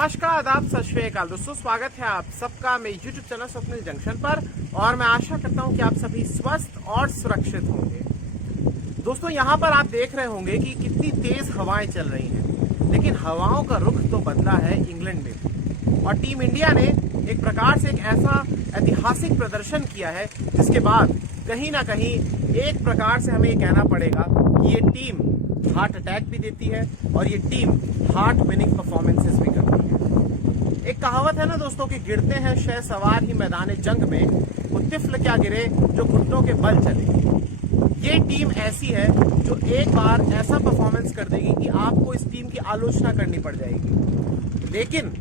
नमस्कार, आदाब, सत श्री अकाल दोस्तों। स्वागत है आप सबका मेरे YouTube चैनल स्वप्निल जंक्शन पर और मैं आशा करता हूं कि आप सभी स्वस्थ और सुरक्षित होंगे। दोस्तों, यहां पर आप देख रहे होंगे कि कितनी तेज हवाएं चल रही हैं, लेकिन हवाओं का रुख तो बदला है इंग्लैंड में और टीम इंडिया ने एक प्रकार से एक ऐसा ऐतिहासिक प्रदर्शन किया है जिसके बाद कहीं ना कहीं एक प्रकार से हमें ये कहना पड़ेगा कि ये टीम हार्ट अटैक भी देती है और ये टीम हार्ट विनिंग परफॉर्मेंसेस भी करती है। एक कहावत है ना दोस्तों कि गिरते हैं शह सवार ही मैदान जंग में, वो तिफल क्या गिरे जो घुटनों के बल चले। ये टीम ऐसी है जो एक बार ऐसा परफॉर्मेंस कर देगी कि आपको इस टीम की आलोचना करनी पड़ जाएगी, लेकिन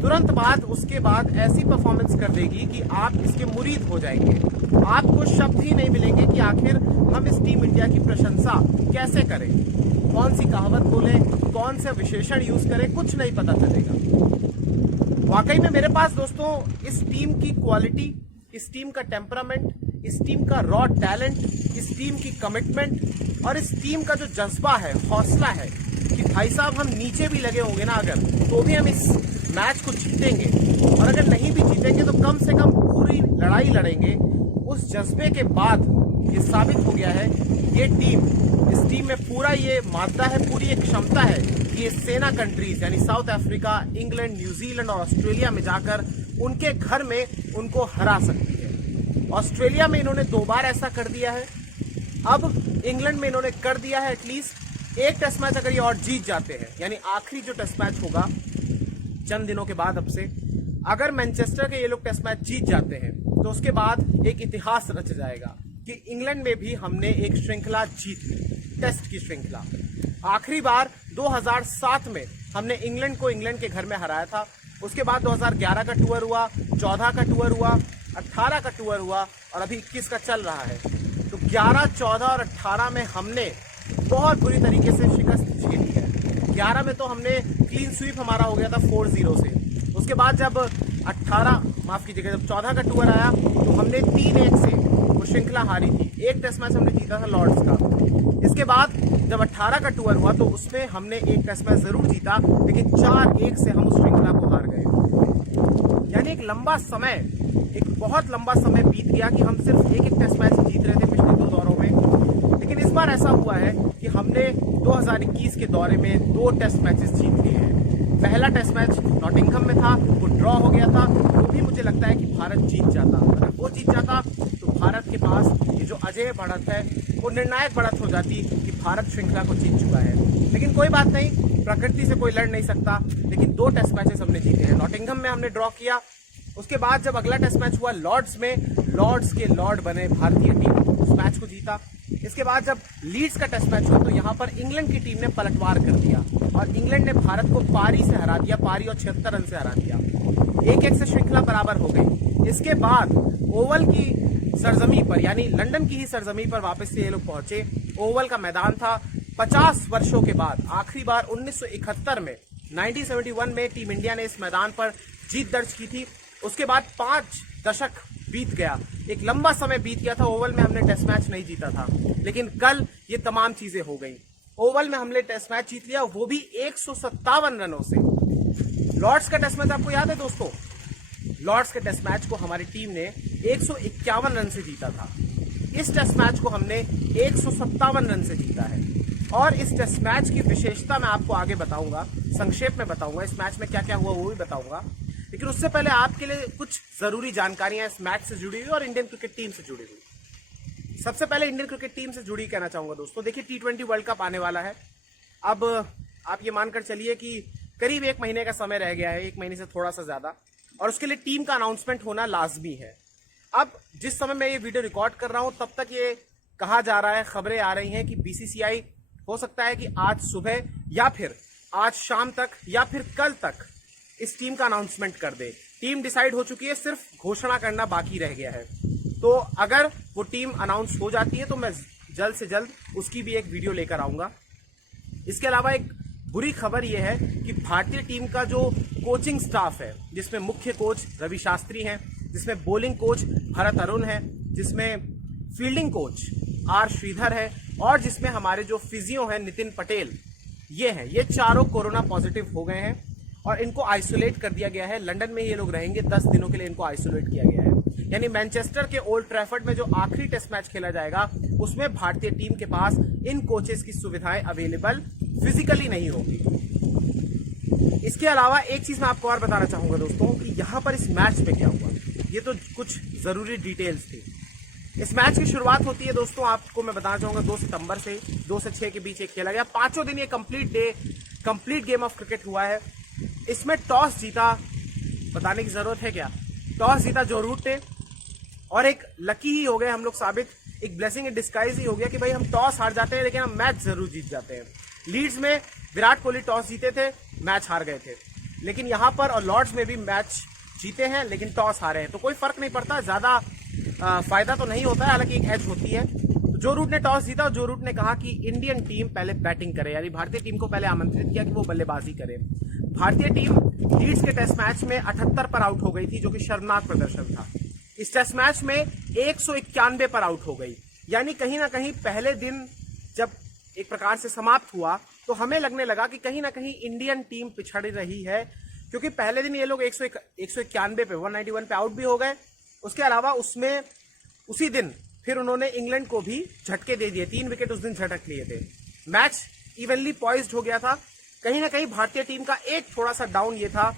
तुरंत बाद उसके बाद ऐसी परफॉर्मेंस कर देगी कि आप इसके मुरीद हो जाएंगे। आपको शब्द ही नहीं मिलेंगे कि आखिर हम इस टीम इंडिया की प्रशंसा कैसे करें, कौन सी कहावत बोलें, कौन से विशेषण यूज करें, कुछ नहीं पता चलेगा। वाकई में मेरे पास दोस्तों इस टीम की क्वालिटी, इस टीम का टेम्परामेंट, इस टीम का रॉ टैलेंट, इस टीम की कमिटमेंट और इस टीम का जो जज्बा है, हौसला है कि भाई साहब हम नीचे भी लगे होंगे ना अगर, तो भी हम इस मैच को जीतेंगे और अगर नहीं भी जीतेंगे तो कम से कम पूरी लड़ाई लड़ेंगे। उस जज्बे के बाद ये साबित हो गया है ये टीम, इस टीम में पूरा ये मादा है, पूरी एक क्षमता है कि ये सेना कंट्रीज यानी साउथ अफ्रीका, इंग्लैंड, न्यूजीलैंड और ऑस्ट्रेलिया में जाकर उनके घर में उनको हरा सकती है। ऑस्ट्रेलिया में इन्होंने 2 बार ऐसा कर दिया है, अब इंग्लैंड में इन्होंने कर दिया है। एटलीस्ट एक टेस्ट मैच अगर ये और जीत जाते हैं, यानी आखिरी जो टेस्ट मैच होगा चंद दिनों के बाद अब से, अगर मैनचेस्टर के ये लोग टेस्ट मैच जीत जाते हैं तो उसके बाद एक इतिहास रच जाएगा कि इंग्लैंड में भी हमने एक श्रृंखला जीत ली, टेस्ट की श्रृंखला। आखिरी बार 2007 में हमने इंग्लैंड को इंग्लैंड के घर में हराया था। उसके बाद 2011 का टूर हुआ, 14 का टूर हुआ, 18 का टूर हुआ और अभी 21 का चल रहा है। तो 11, 14 और 18 में हमने बहुत बुरी तरीके से शिकस्त झेली है। 11 में तो हमने क्लीन स्वीप हमारा हो गया था 4-0 से। उसके बाद जब 14 का टूर आया तो हमने 3-1 से वो श्रृंखला हारी थी। एक टेस्ट मैच हमने जीता था लॉर्ड्स का। इसके बाद जब 18 का टूर हुआ तो उसमें हमने एक टेस्ट मैच जरूर जीता, लेकिन 4-1 से हम उस श्रृंखला को हार गए। यानी एक लंबा समय, एक बहुत लंबा समय बीत गया कि हम सिर्फ एक टेस्ट मैच जीत रहे थे पिछले 2 दौरों में। लेकिन इस बार ऐसा हुआ है कि हमने 2021 के दौरे में 2 टेस्ट मैचेस जीत लिए हैं। पहला टेस्ट मैच नॉटिंघम में था, वो ड्रॉ हो गया था। वो भी मुझे लगता है कि भारत जीत जाता, अगर वो जीत जाता तो भारत के पास ये जो अजेय बढ़त है वो निर्णायक बढ़त हो जाती कि भारत श्रृंखला को जीत चुका है। लेकिन कोई बात नहीं, प्रकृति से कोई लड़ नहीं सकता। लेकिन 2 टेस्ट मैचेस हमने जीते हैं। नॉटिंघम में हमने ड्रॉ किया, उसके बाद जब अगला टेस्ट मैच हुआ लॉर्ड्स में, लॉर्ड्स के लॉर्ड बने भारतीय टीम, उस मैच को जीता। इसके बाद जब लीड्स का टेस्ट मैच हुआ तो यहाँ पर इंग्लैंड की टीम ने पलटवार कर दिया और इंग्लैंड ने भारत को पारी से हरा दिया, पारी और 76 रन से हरा दिया। 1-1 से श्रृंखला बराबर हो गई। इसके बाद ओवल की सरजमी पर, यानी लंदन की ही सरजमी पर वापस से ये लोग पहुंचे। ओवल का मैदान था 50 वर्षों के बाद। आखिरी बार 1971 में 1971 में टीम इंडिया ने इस मैदान पर जीत दर्ज की थी। उसके बाद 5 दशक बीत गया, एक लंबा समय बीत गया था। ओवल में हमने टेस्ट मैच नहीं जीता था, लेकिन कल ये तमाम चीजें हो गई। ओवल में हमने टेस्ट मैच जीत लिया, वो भी 157 रनों से। लॉर्ड्स का टेस्ट मैच आपको याद है दोस्तों? लॉर्ड्स के टेस्ट मैच को हमारी टीम ने 151 रन से जीता था। इस टेस्ट मैच को हमने 157 रन से जीता है। और इस टेस्ट मैच की विशेषता मैं आपको आगे बताऊंगा, संक्षेप में बताऊंगा, इस मैच में क्या क्या हुआ वो भी बताऊंगा। लेकिन उससे पहले आपके लिए कुछ जरूरी जानकारियां इस मैच से जुड़ी हुई और इंडियन क्रिकेट टीम से जुड़ी हुई। सबसे पहले इंडियन क्रिकेट टीम से जुड़ी कहना चाहूंगा दोस्तों, देखिए T20 वर्ल्ड कप आने वाला है। अब आप ये मानकर चलिए कि करीब 1 महीने का समय रह गया है, 1 महीने से थोड़ा सा ज्यादा, और उसके लिए टीम का अनाउंसमेंट होना लाजमी है। अब जिस समय मैं ये वीडियो रिकॉर्ड कर रहा हूं तब तक ये कहा जा रहा है, खबरें आ रही हैं कि BCCI हो सकता है कि आज सुबह या फिर आज शाम तक या फिर कल तक इस टीम का अनाउंसमेंट कर दे। टीम डिसाइड हो चुकी है, सिर्फ घोषणा करना बाकी रह गया है। तो अगर वो टीम अनाउंस हो जाती है तो मैं जल्द से जल्द उसकी भी एक वीडियो लेकर आऊंगा। इसके अलावा एक बुरी खबर यह है कि भारतीय टीम का जो कोचिंग स्टाफ है, जिसमें मुख्य कोच रवि शास्त्री हैं, जिसमें बॉलिंग कोच भरत अरुण है, जिसमें फील्डिंग कोच आर श्रीधर है और जिसमें हमारे जो फिजियो हैं नितिन पटेल, ये चारों कोरोना पॉजिटिव हो गए हैं। और इनको आइसोलेट कर दिया गया है। लंदन में ये लोग रहेंगे, 10 दिनों के लिए इनको आइसोलेट किया गया है। यानी मैनचेस्टर के ओल्ड ट्रैफर्ड में जो आखिरी टेस्ट मैच खेला जाएगा उसमें भारतीय टीम के पास इन कोचेस की सुविधाएं अवेलेबल फिजिकली नहीं होगी। इसके अलावा एक चीज मैं आपको और बताना चाहूंगा दोस्तों कि यहाँ पर इस मैच में क्या हुआ, ये तो कुछ जरूरी डिटेल्स थी। इस मैच की शुरुआत होती है दोस्तों, आपको मैं बताना चाहूंगा 2 सितंबर से 2 से 6 के बीच एक खेला गया। 5 दिन ये कंप्लीट गेम ऑफ क्रिकेट हुआ है। इसमें टॉस जीता, बताने की जरूरत है क्या, टॉस जीता जो रूट ने, और एक लकी ही हो गए हम लोग साबित, एक ब्लेसिंग इन डिस्गाइज ही हो गया कि भाई हम टॉस हार जाते हैं लेकिन हम मैच जरूर जीत जाते हैं। लीड्स में विराट कोहली टॉस जीते थे, मैच हार गए थे, लेकिन यहां पर और लॉर्ड्स में भी मैच जीते हैं लेकिन टॉस हारे हैं, तो कोई फर्क नहीं पड़ता, ज्यादा फायदा तो नहीं होता है, हालांकि एक एज होती है। तो जो रूट ने टॉस जीता और जो रूट ने कहा कि इंडियन टीम पहले बैटिंग करे, यानी भारतीय टीम को पहले आमंत्रित किया कि वो बल्लेबाजी करे। भारतीय टीम लीड्स के टेस्ट मैच में 78 पर आउट हो गई थी, जो कि शर्मनाक प्रदर्शन था। इस टेस्ट मैच में 191 पर आउट हो गई, यानी कहीं ना कहीं पहले दिन जब एक प्रकार से समाप्त हुआ तो हमें लगने लगा कि कहीं ना कहीं इंडियन टीम पिछड़ रही है, क्योंकि पहले दिन ये लोग 191 पे 191 पे आउट भी हो गए। उसके अलावा उसमें उसी दिन फिर उन्होंने इंग्लैंड को भी झटके दे दिए, 3 विकेट उस दिन झटक लिए थे। मैच इवनली पॉइज्ड हो गया था। कहीं ना कहीं भारतीय टीम का एक थोड़ा सा डाउन ये था,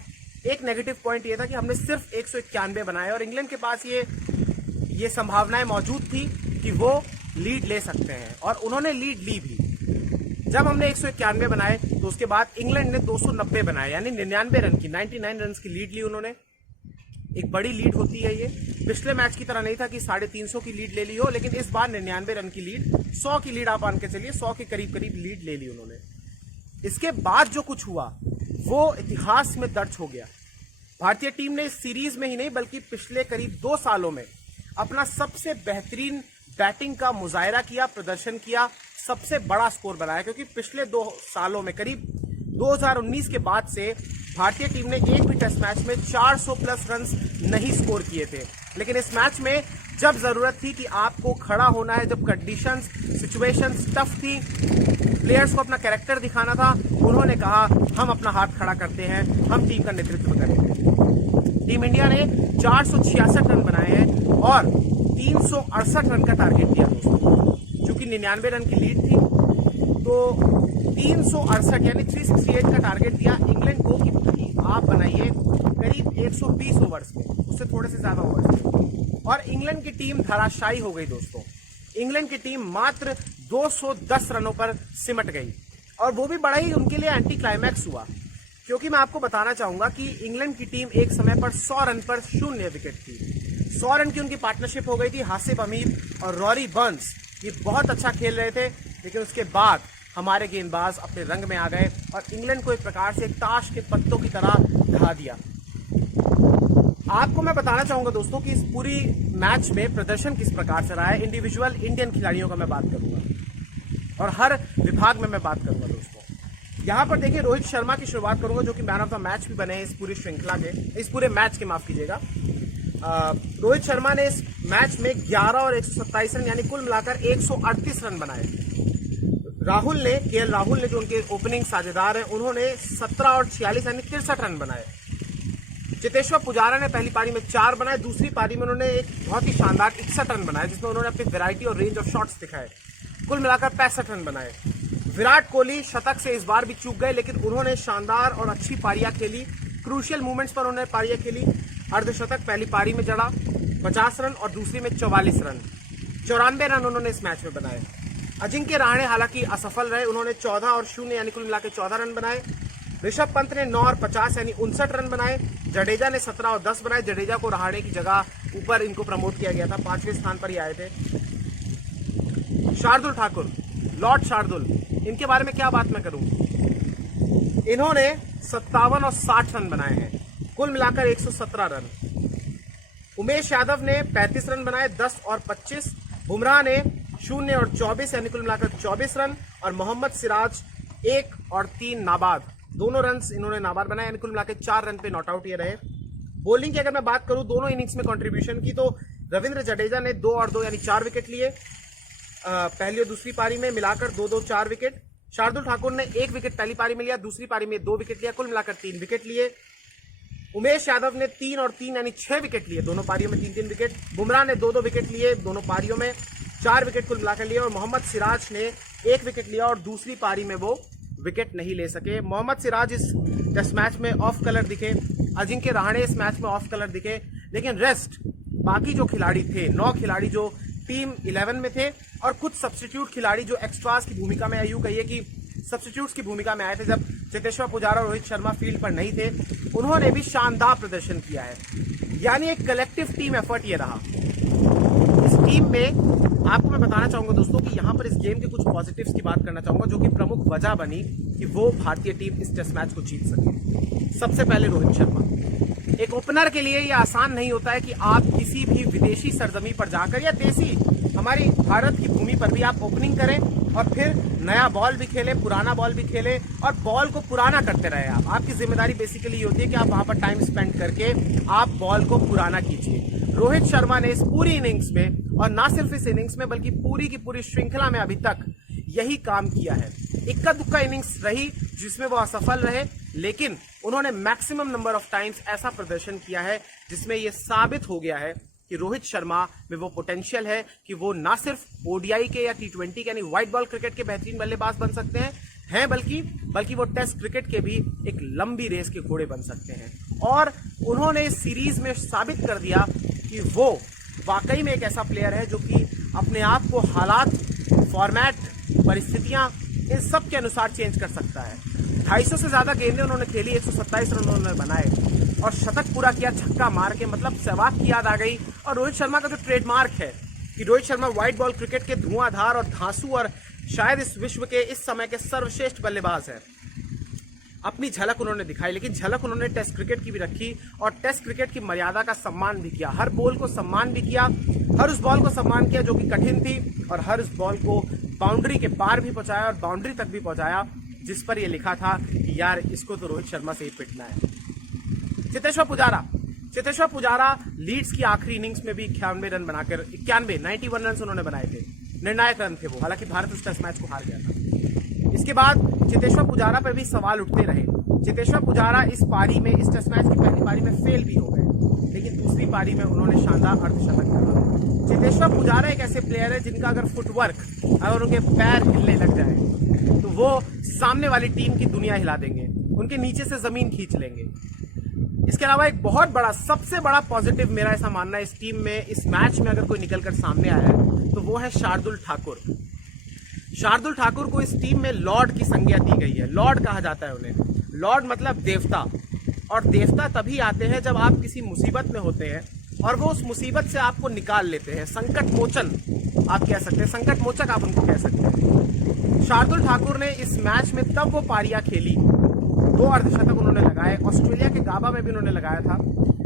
एक नेगेटिव पॉइंट ये था कि हमने सिर्फ 191 बनाए और इंग्लैंड के पास ये संभावनाएं मौजूद थी कि वो लीड ले सकते हैं, और उन्होंने लीड ली भी। जब हमने 191 बनाए तो उसके बाद इंग्लैंड ने 290 बनाए, यानी 99 रन की 99 रन की लीड ली उन्होंने। एक बड़ी लीड होती है ये, पिछले मैच की तरह नहीं था कि 350 की लीड ले ली हो, लेकिन इस बार 99 रन की लीड, 100 की लीड आप मान के चलिए, 100 के करीब करीब लीड ले ली उन्होंने। इसके बाद जो कुछ हुआ वो इतिहास में दर्ज हो गया। भारतीय टीम ने इस सीरीज में ही नहीं बल्कि पिछले करीब 2 सालों में अपना सबसे बेहतरीन बैटिंग का मुजाहरा किया, प्रदर्शन किया, सबसे बड़ा स्कोर बनाया, क्योंकि पिछले 2 सालों में करीब 2019 के बाद से भारतीय टीम ने एक भी टेस्ट मैच में 400 प्लस रन नहीं स्कोर किए थे। लेकिन इस मैच में जब जरूरत थी कि आपको खड़ा होना है, जब कंडीशंस सिचुएशंस टफ थी, प्लेयर्स को अपना कैरेक्टर दिखाना था, उन्होंने कहा हम अपना हाथ खड़ा करते हैं, हम टीम का नेतृत्व करेंगे। टीम इंडिया ने 466 रन बनाए हैं और 368 रन का टारगेट दिया दोस्तों। चूंकि 99 रन की लीड थी तो 368 यानी 368 का टारगेट दिया इंग्लैंड को कि आप बनाइए करीब 120 ओवर्स में, उससे थोड़े से ज्यादा ओवर्स में, और इंग्लैंड की टीम धराशायी हो गई दोस्तों। इंग्लैंड की टीम मात्र 210 रनों पर सिमट गई, और वो भी बड़ा ही उनके लिए एंटी क्लाइमैक्स हुआ, क्योंकि मैं आपको बताना चाहूंगा कि इंग्लैंड की टीम एक समय पर 100 रन पर 0 विकेट थी। 100 रन की उनकी पार्टनरशिप हो गई थी हासिफ अमीर और रॉरी बर्न्स, ये बहुत अच्छा खेल रहे थे, लेकिन उसके बाद हमारे गेंदबाज अपने रंग में आ गए और इंग्लैंड को एक प्रकार से ताश के पत्तों की तरह ढा दिया। आपको मैं बताना चाहूंगा दोस्तों कि इस पूरी मैच में प्रदर्शन किस प्रकार से रहा है। इंडिविजुअल इंडियन खिलाड़ियों का मैं बात करूंगा और हर विभाग में मैं बात करूंगा दोस्तों। यहां पर देखिए रोहित शर्मा की शुरुआत करूंगा, जो कि मैन ऑफ द मैच भी बने हैं इस पूरी श्रृंखला के, इस पूरे मैच के, माफ कीजिएगा। रोहित शर्मा ने इस मैच में 11 और 127 रन यानी कुल मिलाकर 138 रन बनाए। केएल राहुल ने जो उनके ओपनिंग साझेदार हैं, उन्होंने 17 और 46 यानी 63 रन बनाए। चेतेश्वर पुजारा ने पहली पारी में 4 बनाए, दूसरी पारी में उन्होंने एक बहुत ही शानदार 61 रन बनाए, जिसमें उन्होंने अपनी वैरायटी और रेंज ऑफ शॉट्स दिखाए। कुल मिलाकर 65 रन बनाए। विराट कोहली शतक से इस बार भी चूक गए, लेकिन उन्होंने शानदार और अच्छी पारियां खेली, क्रूशियल मूवमेंट्स पर उन्होंने पारियां खेली। अर्धशतक पहली पारी में जड़ा 50 रन और दूसरी में 44 रन, 94 रन उन्होंने इस मैच में बनाए। अजिंक्य रहाणे हालांकि असफल रहे, उन्होंने 14 और 0 यानी कुल मिलाकर 14 रन बनाए। ऋषभ पंत ने 9 और 50 यानी 59 रन बनाए। जडेजा ने 17 और 10 बनाए। जडेजा को रहाणे की जगह ऊपर इनको प्रमोट किया गया था, 5वें स्थान पर ही आए थे। शार्दुल ठाकुर, लॉर्ड शार्दुल, इनके बारे में क्या बात मैं करूं, इन्होंने 57 और 60 रन बनाए हैं, कुल मिलाकर 117 रन। उमेश यादव ने 35 रन बनाए, 10 और 25। बुमराह ने 0 और 24 यानी कुल मिलाकर 24 रन, और मोहम्मद सिराज 1 और 3 नाबाद, दोनों रन इन्होंने नाबाद बनाए, यानी कुल मिलाकर 4 रन पे नॉट आउट ये रहे। बॉलिंग की अगर मैं बात करूं दोनों इनिंग्स में कंट्रीब्यूशन की, तो रविंद्र जडेजा ने 2 और 2 यानी 4 विकेट लिए पहली और दूसरी पारी में, मिलाकर 2-2 4 विकेट। शार्दुल ठाकुर ने 1 विकेट पहली पारी में लिया, दूसरी पारी में 2 विकेट लिया, कुल मिलाकर 3 विकेट लिए। उमेश यादव ने 3 और 3 यानी 6 विकेट लिए, दोनों पारियों में 3-3 विकेट। बुमराह ने 2-2 विकेट लिए, दोनों पारियों में 4 विकेट कुल मिलाकर लिए। और मोहम्मद सिराज ने 1 विकेट लिया और दूसरी पारी में वो विकेट नहीं ले सके। मोहम्मद सिराज इस टेस्ट मैच में ऑफ कलर दिखे, अजिंक्य रहाणे इस मैच में ऑफ कलर दिखे, लेकिन रेस्ट बाकी जो खिलाड़ी थे, 9 खिलाड़ी जो टीम 11 में थे और कुछ सब्स्टिट्यूट खिलाड़ी जो एक्स्ट्रास की भूमिका में, यूं कहिए कि सब्स्टिट्यूट्स की भूमिका में आए थे जब चेतेश्वर पुजारा और रोहित शर्मा फील्ड पर नहीं थे, उन्होंने भी शानदार प्रदर्शन किया है। यानी एक कलेक्टिव टीम एफर्ट ये रहा। इस टीम में आपको मैं बताना चाहूंगा दोस्तों कि यहां पर इस गेम के कुछ पॉजिटिव्स की बात करना चाहूंगा जो कि प्रमुख वजह बनी कि वो भारतीय टीम इस टेस्ट मैच को जीत सके। सबसे पहले रोहित शर्मा। एक ओपनर के लिए ये आसान नहीं होता है कि आप किसी भी विदेशी सरजमी पर जाकर या देसी हमारी भारत की भूमि पर भी आप ओपनिंग करें और फिर नया बॉल भी खेले, पुराना बॉल भी खेले और बॉल को पुराना करते रहे। आपकी जिम्मेदारी बेसिकली ये होती है कि आप वहां पर टाइम स्पेंड करके आप बॉल को पुराना कीजिए। रोहित शर्मा ने इस पूरी इनिंग्स में, और ना सिर्फ इस इनिंग्स में बल्कि पूरी की पूरी श्रृंखला में अभी तक यही काम किया है। इक्का दुक्का इनिंग्स रही जिसमें वो असफल रहे, लेकिन उन्होंने मैक्सिमम नंबर ऑफ टाइम्स ऐसा प्रदर्शन किया है जिसमें यह साबित हो गया है कि रोहित शर्मा में वो पोटेंशियल है कि वो ना सिर्फ ओडीआई के या टी20 के यानी व्हाइट बॉल क्रिकेट के बेहतरीन बल्लेबाज बन सकते हैं बल्कि वो टेस्ट क्रिकेट के भी एक लंबी रेस के घोड़े बन सकते हैं। और उन्होंने इस सीरीज में साबित कर दिया कि वो वाकई में एक ऐसा प्लेयर है जो कि अपने आप को हालात, फॉर्मेट, परिस्थितियां इन सब के अनुसार चेंज कर सकता है। 250 से ज्यादा गेंदें उन्होंने खेली, 127 रन उन्होंने बनाए और शतक पूरा किया छक्का मार के, मतलब सहवाग की याद आ गई। और रोहित शर्मा का जो ट्रेडमार्क है कि Rohit Sharma white ball cricket के धुआंधार और धांसू और शायद इस विश्व के इस समय के सर्वश्रेष्ठ बल्लेबाज है, अपनी झलक उन्होंने दिखाई। लेकिन झलक उन्होंने टेस्ट क्रिकेट की भी रखी और टेस्ट क्रिकेट की मर्यादा का सम्मान भी किया। हर बॉल को सम्मान भी किया, हर उस बॉल को सम्मान किया जो कि कठिन थी और हर उस बॉल को बाउंड्री के पार भी पहुंचाया और बाउंड्री तक भी पहुंचाया जिस पर यह लिखा था कि यार इसको तो रोहित शर्मा से ही पिटना है। चेतेश्वर पुजारा लीड्स की आखिरी इनिंग्स में भी 91 रन बनाकर 91 रन उन्होंने बनाए थे। निर्णायक रन थे वो, हालांकि भारत उस टेस्ट मैच को हार गया था। इसके बाद चेतेश्वर पुजारा पर भी सवाल उठते रहे। चेतेश्वर पुजारा इस टेस्ट मैच की पहली पारी में फेल भी हो गए, लेकिन दूसरी पारी में उन्होंने शानदार अर्धशतक करा। चेतेश्वर पुजारा एक ऐसे प्लेयर है जिनका अगर फुटवर्क, अगर उनके पैर हिलने लग जाए तो वो सामने वाली टीम की दुनिया हिला देंगे, उनके नीचे से जमीन खींच लेंगे। इसके अलावा एक बहुत बड़ा, सबसे बड़ा पॉजिटिव मेरा ऐसा मानना है इस टीम में, इस मैच में अगर कोई निकलकर सामने आया है तो वो है शार्दुल ठाकुर। शार्दुल ठाकुर को इस टीम में लॉर्ड की संज्ञा दी गई है। लॉर्ड कहा जाता है उन्हें। लॉर्ड मतलब देवता, और देवता तभी आते हैं जब आप किसी मुसीबत में होते हैं और वो उस मुसीबत से आपको निकाल लेते हैं। संकट मोचन आप कह सकते हैं, संकट मोचक आप उनको कह सकते हैं। शार्दुल ठाकुर ने इस मैच में तब वो पारियां खेली, 2 अर्धशतक उन्होंने लगाए, ऑस्ट्रेलिया के गाबा में भी उन्होंने लगाया था,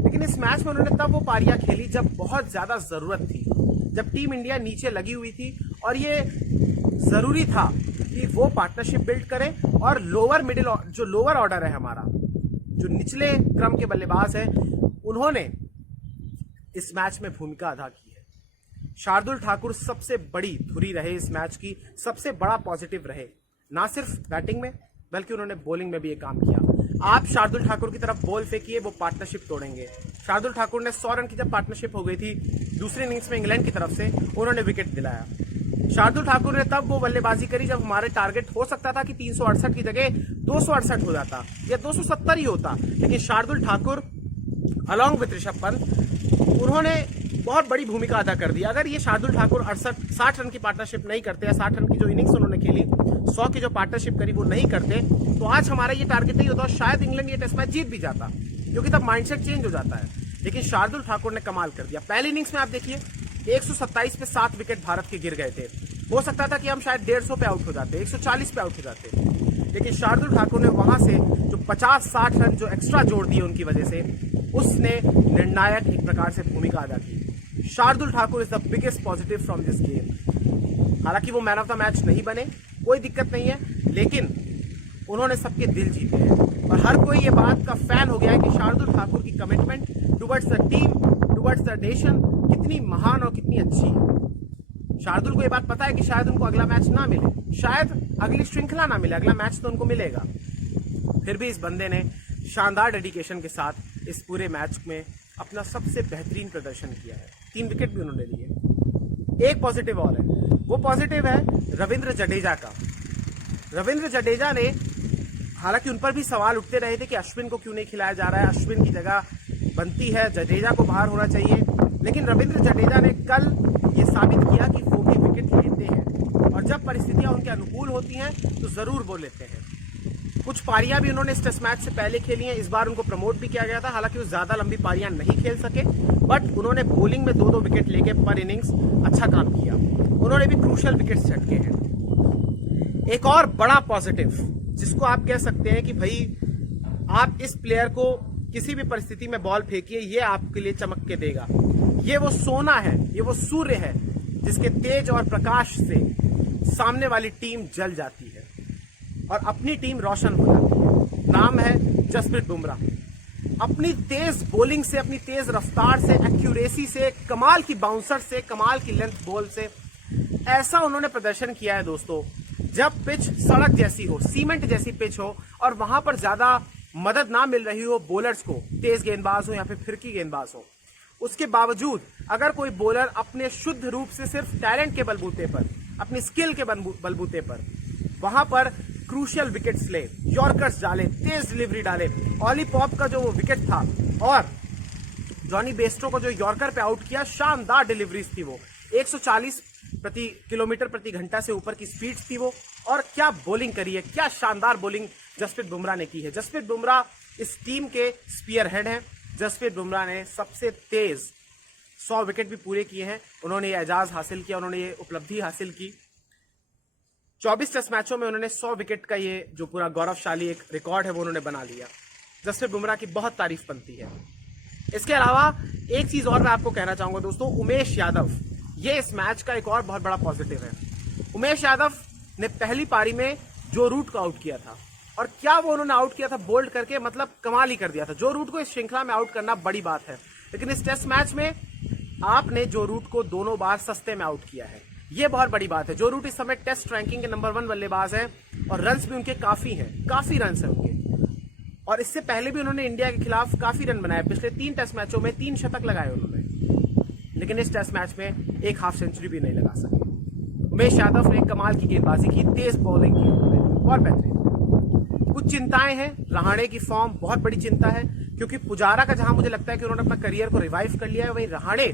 लेकिन इस मैच में उन्होंने तब वो पारियां खेली जब बहुत ज्यादा जरूरत थी, जब टीम इंडिया नीचे लगी हुई थी और ये जरूरी था कि वो पार्टनरशिप बिल्ड करें और लोअर ऑर्डर है हमारा, जो निचले क्रम के बल्लेबाज हैं, उन्होंने इस मैच में भूमिका अदा की है। शार्दुल ठाकुर सबसे बड़ी धुरी रहे इस मैच की, सबसे बड़ा पॉजिटिव रहे, ना सिर्फ बैटिंग में बल्कि उन्होंने बॉलिंग में भी एक काम किया। आप शार्दुल ठाकुर की तरफ बॉल फेंकिए, वो पार्टनरशिप तोड़ेंगे। शार्दुल ठाकुर ने 100 रन की जब पार्टनरशिप हो गई थी दूसरी इनिंग्स में इंग्लैंड की तरफ से, उन्होंने विकेट दिलाया। शार्दुल ठाकुर ने तब वो बल्लेबाजी करी जब हमारे टारगेट हो सकता था कि 368 की जगह 268 हो जाता या 270 ही होता, लेकिन शार्दुल ठाकुर अलॉन्ग विद ऋषभ पंत उन्होंने बहुत बड़ी भूमिका अदा कर दी। अगर ये शार्दुल ठाकुर 60 रन की पार्टनरशिप नहीं करते या 60 रन की जो इनिंग्स उन्होंने खेली, 100 की जो पार्टनरशिप करी वो नहीं करते, तो आज हमारा ये टारगेट नहीं होता और शायद इंग्लैंड ये टेस्ट मैच जीत भी जाता, क्योंकि तब माइंडसेट चेंज हो जाता है। लेकिन शार्दुल ठाकुर ने कमाल कर दिया। पहली इनिंग्स में आप देखिए 127 पे 7 विकेट भारत के गिर गए थे। हो सकता था कि हम शायद 150 पे आउट हो जाते, 140 पे आउट हो जाते, लेकिन शार्दुल ठाकुर ने वहां से जो 50-60 रन जो एक्स्ट्रा जोड़ दिए उनकी वजह से, उसने निर्णायक एक प्रकार से भूमिका अदा की। Shardul Thakur is the biggest positive from this game. हालांकि वो मैन ऑफ द मैच नहीं बने, कोई दिक्कत नहीं है, लेकिन उन्होंने सबके दिल जीते हैं और हर कोई ये बात का फैन हो गया है कि शार्दुल ठाकुर की commitment towards the team, towards the nation कितनी महान और कितनी अच्छी है। शार्दुल को ये बात पता है कि शायद उनको अगला मैच ना मिले, शायद अगली श्रृंखला ना मिले, अगला मैच तो उनको मिलेगा। फिर भी इस बंदे ने शानदार डेडिकेशन के साथ इस पूरे मैच में अपना सबसे बेहतरीन प्रदर्शन किया है। 3 विकेट भी उन्होंने लिए। एक पॉजिटिव और है, वो पॉजिटिव है रविंद्र जडेजा का। रविंद्र जडेजा ने, हालांकि उन पर भी सवाल उठते रहे थे कि अश्विन को क्यों नहीं खिलाया जा रहा है, अश्विन की जगह बनती है, जडेजा को बाहर होना चाहिए, लेकिन रविंद्र जडेजा ने कल ये साबित किया कि वो भी विकेट लेते हैं और जब परिस्थितियां उनके अनुकूल होती हैं तो जरूर वो लेते हैं। कुछ पारियां भी उन्होंने इस टेस्ट मैच से पहले खेली हैं। इस बार उनको प्रमोट भी किया गया था, हालांकि वो ज्यादा लंबी पारियां नहीं खेल सके, बट उन्होंने बॉलिंग में 2-2 विकेट लेके पर इनिंग्स अच्छा काम किया। उन्होंने भी क्रूशियल विकेट्स झटके हैं। एक और बड़ा पॉजिटिव, जिसको आप कह सकते हैं कि भाई आप इस प्लेयर को किसी भी परिस्थिति में बॉल फेंकिए, ये आपके लिए चमक के देगा। ये वो सोना है, ये वो सूर्य है जिसके तेज और प्रकाश से सामने वाली टीम जल जाती है और अपनी टीम रोशन हो जाती है। नाम है जसप्रीत बुमराह। अपनी तेज बॉलिंग से, अपनी तेज रफ्तार से, एक्यूरेसी से, कमाल की बाउंसर से, कमाल की लेंथ बॉल से ऐसा उन्होंने प्रदर्शन किया है दोस्तों। जब पिच सड़क जैसी हो, सीमेंट जैसी पिच हो और वहां पर ज्यादा मदद ना मिल रही हो बॉलर्स को, तेज गेंदबाज हो या फिर फिरकी गेंदबाज हो, उसके बावजूद अगर कोई बॉलर अपने शुद्ध रूप से सिर्फ टैलेंट के बलबूते पर, अपनी स्किल के बलबूते पर वहां पर क्रूशियल विकेट्स ले, यॉर्कर्स डाले, तेज डिलीवरी डाले, ऑली पॉप का जो वो विकेट था और जॉनी बेस्टो को जो यॉर्कर पे आउट किया, शानदार डिलीवरीज थी वो, 140 किलोमीटर प्रति घंटा से ऊपर की स्पीड थी वो। और क्या बॉलिंग करी है, क्या शानदार बॉलिंग जसप्रीत बुमराह ने की है। जसप्रीत बुमराह इस टीम के स्पीयर हेड हैं। जसप्रीत बुमराह ने सबसे तेज 100 विकेट भी पूरे किए हैं। उन्होंने ये एजाज हासिल किया, उन्होंने ये उपलब्धि हासिल की। 24 टेस्ट मैचों में उन्होंने 100 विकेट का ये जो पूरा गौरवशाली एक रिकॉर्ड है वो उन्होंने बना लिया। जसप्रीत बुमराह की बहुत तारीफ बनती है। इसके अलावा एक चीज और मैं आपको कहना चाहूंगा दोस्तों, उमेश यादव, ये इस मैच का एक और बहुत बड़ा पॉजिटिव है। उमेश यादव ने पहली पारी में जो रूट को आउट किया था, और क्या वो उन्होंने आउट किया था बोल्ड करके, मतलब कमाल ही कर दिया था। जो रूट को इस श्रृंखला में आउट करना बड़ी बात है, लेकिन इस टेस्ट मैच में आपने जो रूट को दोनों बार सस्ते में आउट किया है, ये बहुत बड़ी बात है। जो रूट इस समय टेस्ट रैंकिंग के नंबर 1 बल्लेबाज हैं और रन्स भी उनके काफी हैं, काफी रन्स हैं उनके। और इससे पहले भी उन्होंने इंडिया के खिलाफ काफी रन बनाए, पिछले 3 टेस्ट मैचों में 3 शतक लगाए उन्होंने, लेकिन इस टेस्ट मैच में एक हाफ सेंचुरी भी नहीं लगा सके। उमेश यादव ने कमाल की गेंदबाजी की, तेज बॉलिंग की उन्होंने, बहुत बेहतरीन। कुछ चिंताएं हैं, रहाणे की फॉर्म बहुत बड़ी चिंता है, क्योंकि पुजारा का जहां मुझे लगता है कि उन्होंने अपना करियर को रिवाइव कर लिया है, वहीं रहाणे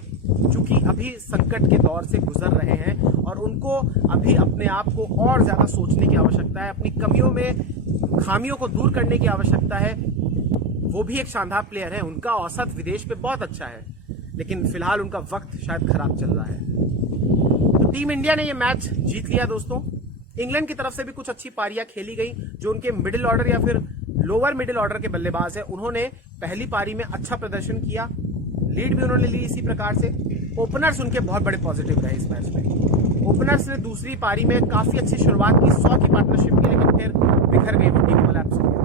चूंकि अभी संकट के दौर से गुजर रहे हैं और उनको अभी अपने आप को और ज्यादा सोचने की आवश्यकता है, अपनी कमियों में खामियों को दूर करने की आवश्यकता है। वो भी एक शानदार प्लेयर है, उनका औसत विदेश पे बहुत अच्छा है, लेकिन फिलहाल उनका वक्त शायद खराब चल रहा है। तो टीम इंडिया ने ये मैच जीत लिया दोस्तों। इंग्लैंड की तरफ से भी कुछ अच्छी पारियां खेली गई। जो उनके मिडिल ऑर्डर या फिर लोअर मिडिल ऑर्डर के बल्लेबाज हैं, उन्होंने पहली पारी में अच्छा प्रदर्शन किया, लीड भी उन्होंने ली इसी प्रकार से। ओपनर्स उनके बहुत बड़े पॉजिटिव रहे इस मैच में। ओपनर्स ने दूसरी पारी में काफी अच्छी शुरुआत की, 100 की पार्टनरशिप की, लेकिन फिर बिखर गई, वो टीम कोलैप्स हो गया।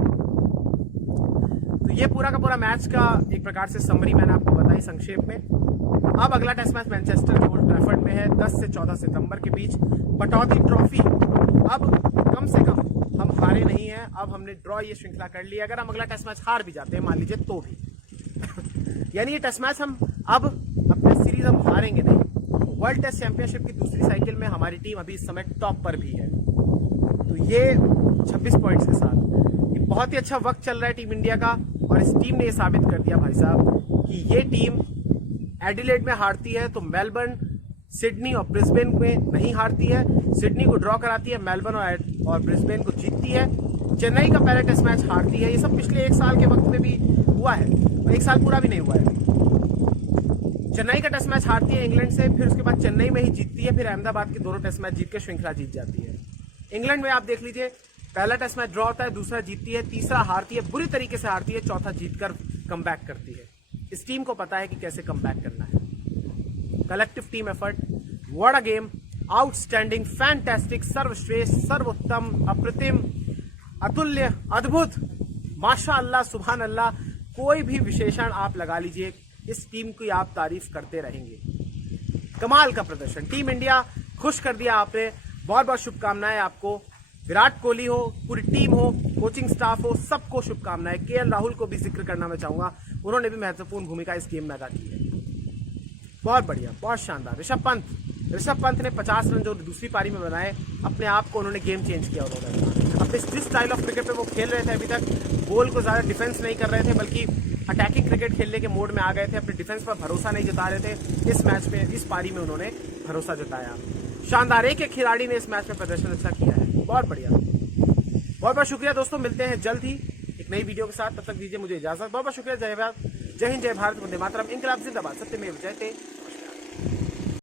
तो ये पूरा का पूरा मैच का एक प्रकार से समरी मैंने आपको बताई संक्षेप में। अब अगला टेस्ट मैच मैनचेस्टर के ओल्ड ट्रैफर्ड में है 10 से 14 सितंबर के बीच, पटौदी ट्रॉफी। अब कम से कम हम हारे नहीं हैं, अब हमने ड्रॉ ये श्रृंखला कर ली। अगर हम अगला टेस्ट मैच हार भी जाते हैं मान लीजिए तो भी यानी ये टेस्ट मैच हम अब अपने सीरीज हम हारेंगे नहीं। वर्ल्ड टेस्ट चैंपियनशिप की दूसरी साइकिल में हमारी टीम अभी इस समय टॉप पर भी है, तो ये 26 पॉइंट्स के साथ ये बहुत ही अच्छा वक्त चल रहा है टीम इंडिया का। और इस टीम ने ये साबित कर दिया भाई साहब कि ये टीम एडिलेड में हारती है तो मेलबर्न, सिडनी और ब्रिस्बेन में नहीं हारती है। सिडनी को ड्रॉ कराती है, मेलबर्न और ब्रिस्बेन को जीतती है। चेन्नई का पहला टेस्ट मैच हारती है। ये सब पिछले 1 साल के वक्त में भी हुआ है, और 1 साल पूरा भी नहीं हुआ है। चेन्नई का टेस्ट मैच हारती है इंग्लैंड से, फिर उसके बाद चेन्नई में ही जीतती है, फिर अहमदाबाद के दोनों टेस्ट मैच जीत के श्रृंखला जीत जाती है। इंग्लैंड में आप देख लीजिए, पहला टेस्ट मैच ड्रॉ होता है, दूसरा जीतती है, तीसरा हारती है, बुरी तरीके से हारती है, चौथा जीतकर कमबैक करती है। इस टीम को पता है कि कैसे कमबैक करना है। Collective team effort, what a game, outstanding, fantastic, सर्वश्रेष्ठ, सर्वोत्तम, अप्रतिम, अतुल्य, अद्भुत, माशाअल्लाह, सुभान अल्लाह, कोई भी विशेषण आप लगा लीजिए, इस टीम की आप तारीफ करते रहेंगे। कमाल का प्रदर्शन, टीम इंडिया खुश कर दिया आपने। बहुत बहुत शुभकामनाएं आपको। विराट कोहली हो, पूरी टीम हो, कोचिंग स्टाफ हो, सबको शुभकामनाएं। केएल राहुल को भी जिक्र करना मैं चाहूंगा, उन्होंने भी महत्वपूर्ण भूमिका इस गेम में अदा की है। बहुत बढ़िया, बहुत शानदार। ऋषभ पंत ने 50 रन जो दूसरी पारी में बनाए, अपने आप को उन्होंने गेम चेंज किया। उन्होंने अपने जिस स्टाइल ऑफ क्रिकेट पे वो खेल रहे थे अभी तक, बॉल को ज्यादा डिफेंस नहीं कर रहे थे, बल्कि अटैकिंग क्रिकेट खेलने के मोड में आ गए थे। अपने डिफेंस पर भरोसा नहीं जता रहे थे। इस मैच में, इस पारी में उन्होंने भरोसा जताया। शानदार, एक खिलाड़ी ने इस मैच में प्रदर्शन अच्छा किया है। बहुत बढ़िया, बहुत बहुत शुक्रिया दोस्तों। मिलते हैं जल्द ही एक नई वीडियो के साथ, तब तक दीजिए मुझे इजाजत। बहुत बहुत शुक्रिया। जय हिंद, जय भारत, वंदे मातरम, इनकलाब जिंदाबाद, सत्यमेव जयते।